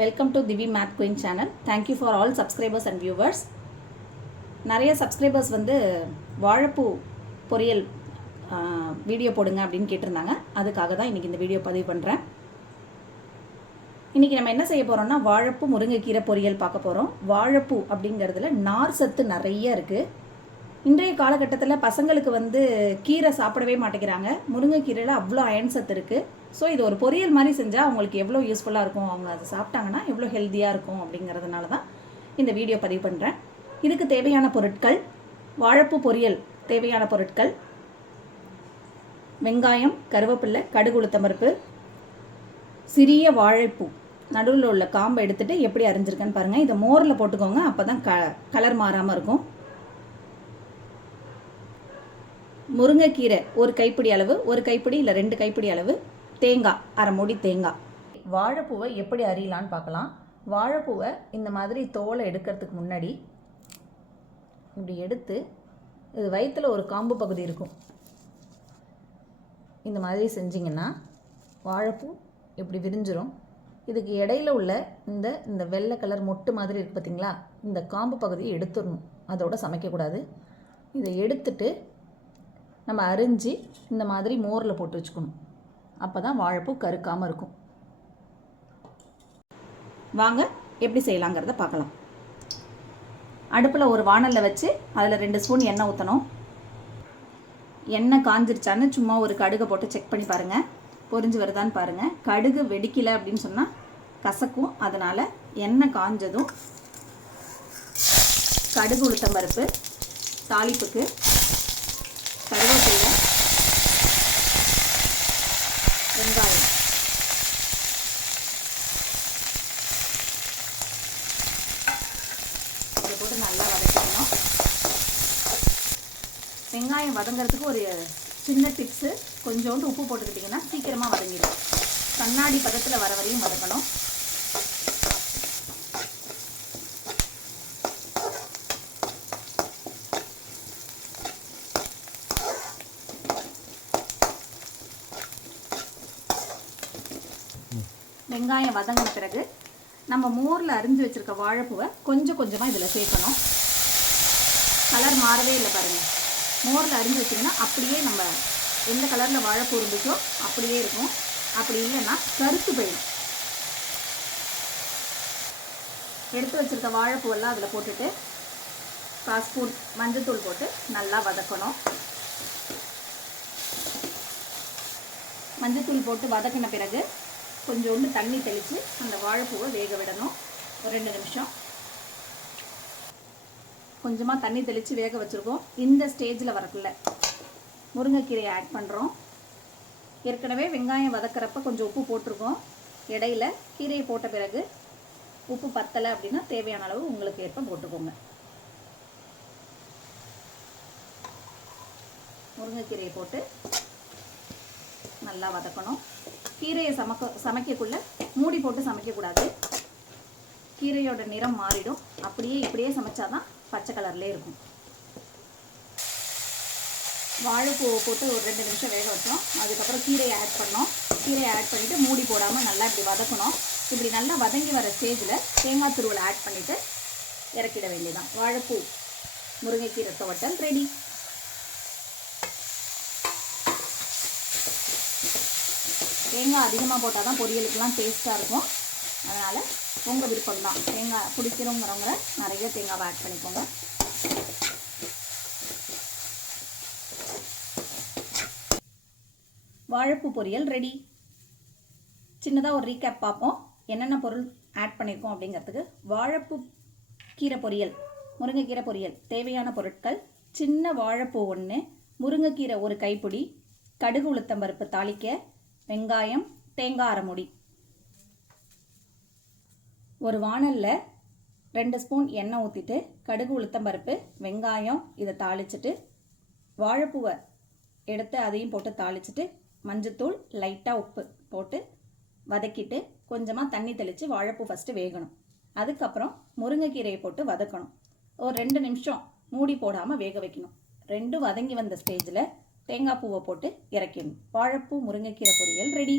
Welcome to Divi Math Queen channel. Thank you for all subscribers and viewers. நிறைய subscribers வந்து வாழைப்பூ பொரியல் video போடுங்க அப்படின்னு கேட்டிருந்தாங்க. அதுக்காக தான் இன்றைக்கி இந்த வீடியோ பதிவு பண்ணுறேன். இன்றைக்கி நம்ம என்ன செய்ய போகிறோம்னா வாழைப்பூ முருங்கைக்கீரை பொரியல் பார்க்க போகிறோம். வாழைப்பூ அப்படிங்கிறதுல நார் சத்து நிறைய இருக்குது. இன்றைய காலகட்டத்தில் பசங்களுக்கு வந்து கீரை சாப்பிடவே மாட்டேங்கிறாங்க. முருங்கைக்கீரையில் அவ்வளோ அயன் சத்து இருக்குது. ஸோ இது ஒரு பொரியல் மாதிரி செஞ்சால் அவங்களுக்கு எவ்வளோ யூஸ்ஃபுல்லாக இருக்கும், அவங்க அதை சாப்பிட்டாங்கன்னா எவ்வளோ ஹெல்த்தியாக இருக்கும் அப்படிங்கிறதுனால தான் இந்த வீடியோ பதிவு பண்ணுறேன். இதுக்கு தேவையான பொருட்கள்: வாழைப்பூ பொரியல் தேவையான பொருட்கள் வெங்காயம், கருவேப்பிலை, கடுகு, உளுத்தம்பருப்பு, சிறிய வாழைப்பூ நடுவில் உள்ள காம்பை எடுத்துகிட்டு எப்படி அரிஞ்சிருக்கேன்னு பாருங்கள். இதை மோரில் போட்டுக்கோங்க, அப்போ தான் கலர் மாறாமல் இருக்கும். முருங்கைக்கீரை ஒரு கைப்பிடி அளவு, ஒரு கைப்பிடி இல்லை 2 கைப்பிடி அளவு, தேங்காய் அரை மூடி தேங்காய். வாழைப்பூவை எப்படி அரியலான்னு பார்க்கலாம். வாழைப்பூவை இந்த மாதிரி தோலை எடுக்கிறதுக்கு முன்னாடி இப்படி எடுத்து, இது வயிற்றில் ஒரு காம்பு பகுதி இருக்கும், இந்த மாதிரி செஞ்சிங்கன்னா வாழைப்பூ இப்படி விரிஞ்சிரும். இதுக்கு இடையில உள்ள இந்த வெள்ளை கலர் மொட்டு மாதிரி இருக்குது பார்த்திங்களா, இந்த காம்பு பகுதியை எடுத்துடணும். அதோட சமைக்கக்கூடாது. இதை எடுத்துட்டு நம்ம அரிஞ்சு இந்த மாதிரி மோரில் போட்டு வச்சுக்கணும். அப்போ தான் வாழைப்பூ கருக்காமல் இருக்கும். வாங்க எப்படி செய்யலாங்கிறத பார்க்கலாம். அடுப்பில் ஒரு வாணலில் வச்சு அதில் 2 ஸ்பூன் எண்ணெய் ஊற்றணும். எண்ணெய் காஞ்சிருச்சான்னு சும்மா ஒரு கடுகை போட்டு செக் பண்ணி பாருங்கள், பொரிஞ்சு வருதான்னு பாருங்கள். கடுகு வெடிக்கலை அப்படின்னு சொன்னால் கசக்கும். அதனால் எண்ணெய் காஞ்சதும் கடுகு, உளுத்தம்பருப்பு, தாளிப்புக்கு கருவேப்பிலை, வெங்காயம், இதை போட்டு நல்லா வதக்கிடணும். வெங்காயம் வதங்கிறதுக்கு ஒரு சின்ன டிப்ஸு, கொஞ்சோண்டு உப்பு போட்டுக்கிட்டிங்கன்னா சீக்கிரமாக வதங்கிடும். கண்ணாடி பதத்தில் வர வரையும் வதக்கணும். வெங்காயம் வதங்கின பிறகு நம்ம மோரில் அரிஞ்சு வச்சுருக்க வாழைப்பூவை கொஞ்சம் கொஞ்சமாக இதில் சேர்க்கணும். கலர் மாறவே இல்லை பாருங்கள். மோரில் அரிஞ்சு வச்சிங்கன்னா அப்படியே நம்ம எந்த கலரில் வாழைப்பூ இருந்துச்சோ அப்படியே இருக்கும். அப்படி இல்லைன்னா கருத்து போயிடும். எடுத்து வச்சுருக்க வாழைப்பூவெல்லாம் அதில் போட்டுட்டு 1/4 ஸ்பூன் மஞ்சத்தூள் போட்டு நல்லா வதக்கணும். மஞ்சத்தூள் போட்டு வதக்கின பிறகு கொஞ்சோண்டு தண்ணி தெளித்து அந்த வாழைப்பூவை வேக விடணும். ஒரு 2 நிமிஷம் கொஞ்சமாக தண்ணி தெளித்து வேக வச்சுருக்கோம். இந்த ஸ்டேஜில் வரக்குள்ள முருங்கைக்கீரையை ஆட் பண்ணுறோம். ஏற்கனவே வெங்காயம் வதக்கிறப்ப கொஞ்சம் உப்பு போட்டிருக்கோம். இடையில கீரையை போட்ட பிறகு உப்பு பத்தலை அப்படின்னா தேவையான அளவு உங்களுக்கு ஏற்ப போட்டுக்கோங்க. முருங்கைக்கீரையை போட்டு நல்லா வதக்கணும். கீரையை சமைக்கக்குள்ள மூடி போட்டு சமைக்கக்கூடாது. கீரையோட நிறம் மாறிடும். இப்படியே சமைச்சாதான் பச்சை கலர்லேயே இருக்கும். வாழைப்பூவை போட்டு ஒரு 2 நிமிஷம் வேக வச்சோம். அதுக்கப்புறம் கீரையை ஆட் பண்ணோம். கீரையை ஆட் பண்ணிவிட்டு மூடி போடாமல் நல்லா இப்படி வதக்கணும். இப்படி நல்லா வதங்கி வர ஸ்டேஜில் தேங்காய் துருவலை ஆட் பண்ணிவிட்டு இறக்கிட வேண்டியதான். வாழைப்பூ முருங்கைக்கீரை துவட்டல் ரெடி. தேங்காய் அதிகமாக போட்டால் தான் பொரியலுக்கெல்லாம் டேஸ்ட்டாக இருக்கும். அதனால் உங்கள் விருப்பம் தான். தேங்காய் பிடிக்கிறவங்கிறவங்க நிறைய தேங்காவை ஆட் பண்ணிக்கோங்க. வாழைப்பூ பொரியல் ரெடி. சின்னதாக ஒரு ரீகேப் பார்ப்போம். என்னென்ன பொருள் ஆட் பண்ணியிருக்கோம் அப்படிங்கிறதுக்கு. வாழைப்பூ கீரை பொரியல், முருங்கைக்கீரை பொரியல் தேவையான பொருட்கள்: சின்ன வாழைப்பூ 1, முருங்கைக்கீரை ஒரு கைப்பிடி, கடுகு, உளுத்தம்பருப்பு தாளிக்க, வெங்காயம், தேங்காய் அரை மூடி. ஒரு வாணலில் 2 ஸ்பூன் எண்ணெய் ஊற்றிட்டு கடுகு, உளுத்தம்பருப்பு, வெங்காயம் இதை தாளிச்சிட்டு வாழைப்பூவை எடுத்து அதையும் போட்டு தாளிச்சிட்டு மஞ்சத்தூள், லைட்டாக உப்பு போட்டு வதக்கிட்டு கொஞ்சமாக தண்ணி தெளித்து வாழைப்பூ ஃபஸ்ட்டு வேகணும். அதுக்கப்புறம் முருங்கைக்கீரையை போட்டு வதக்கணும். ஒரு 2 நிமிஷம் மூடி போடாமல் வேக வைக்கணும். 2 வதங்கி வந்த ஸ்டேஜில் தேங்காய் பூவை போட்டு இறக்கிடணும். வாழைப்பூ முருங்கைக்கீரை பொரியல் ரெடி.